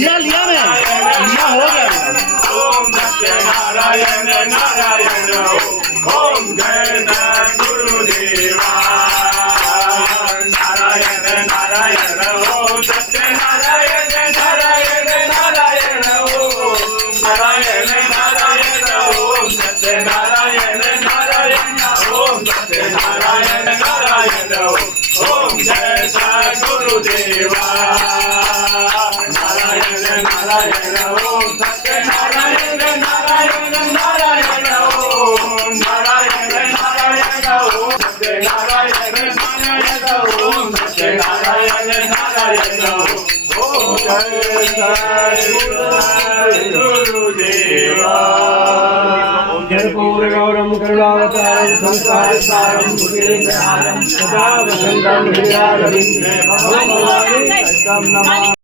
लिया लिया मैं लिया हो गया। ओम सत्यनारायण नारायण ओम जय गुरुदेवा नारायण नारायण ओम सत्यनारायण नारायण नारायण ओम नारायण नारायण ओम सत्यनारायण नारायण ओम सत्यनारायण नारायण ओम जय गुरुदेवा नारायण नारायण ओम सत्यनारायण नारायण नारायण ओम नारायण नारायण ओम सत्यनारायण नारायण ओम सत्यनारायण नारायण ओम जय गुरुदेवा कर्पूरगौरं करुणावतारं संसारसारं भुजगेन्द्रहारं सदा वसन्तं हृदयारविन्दे भगवान् नमः।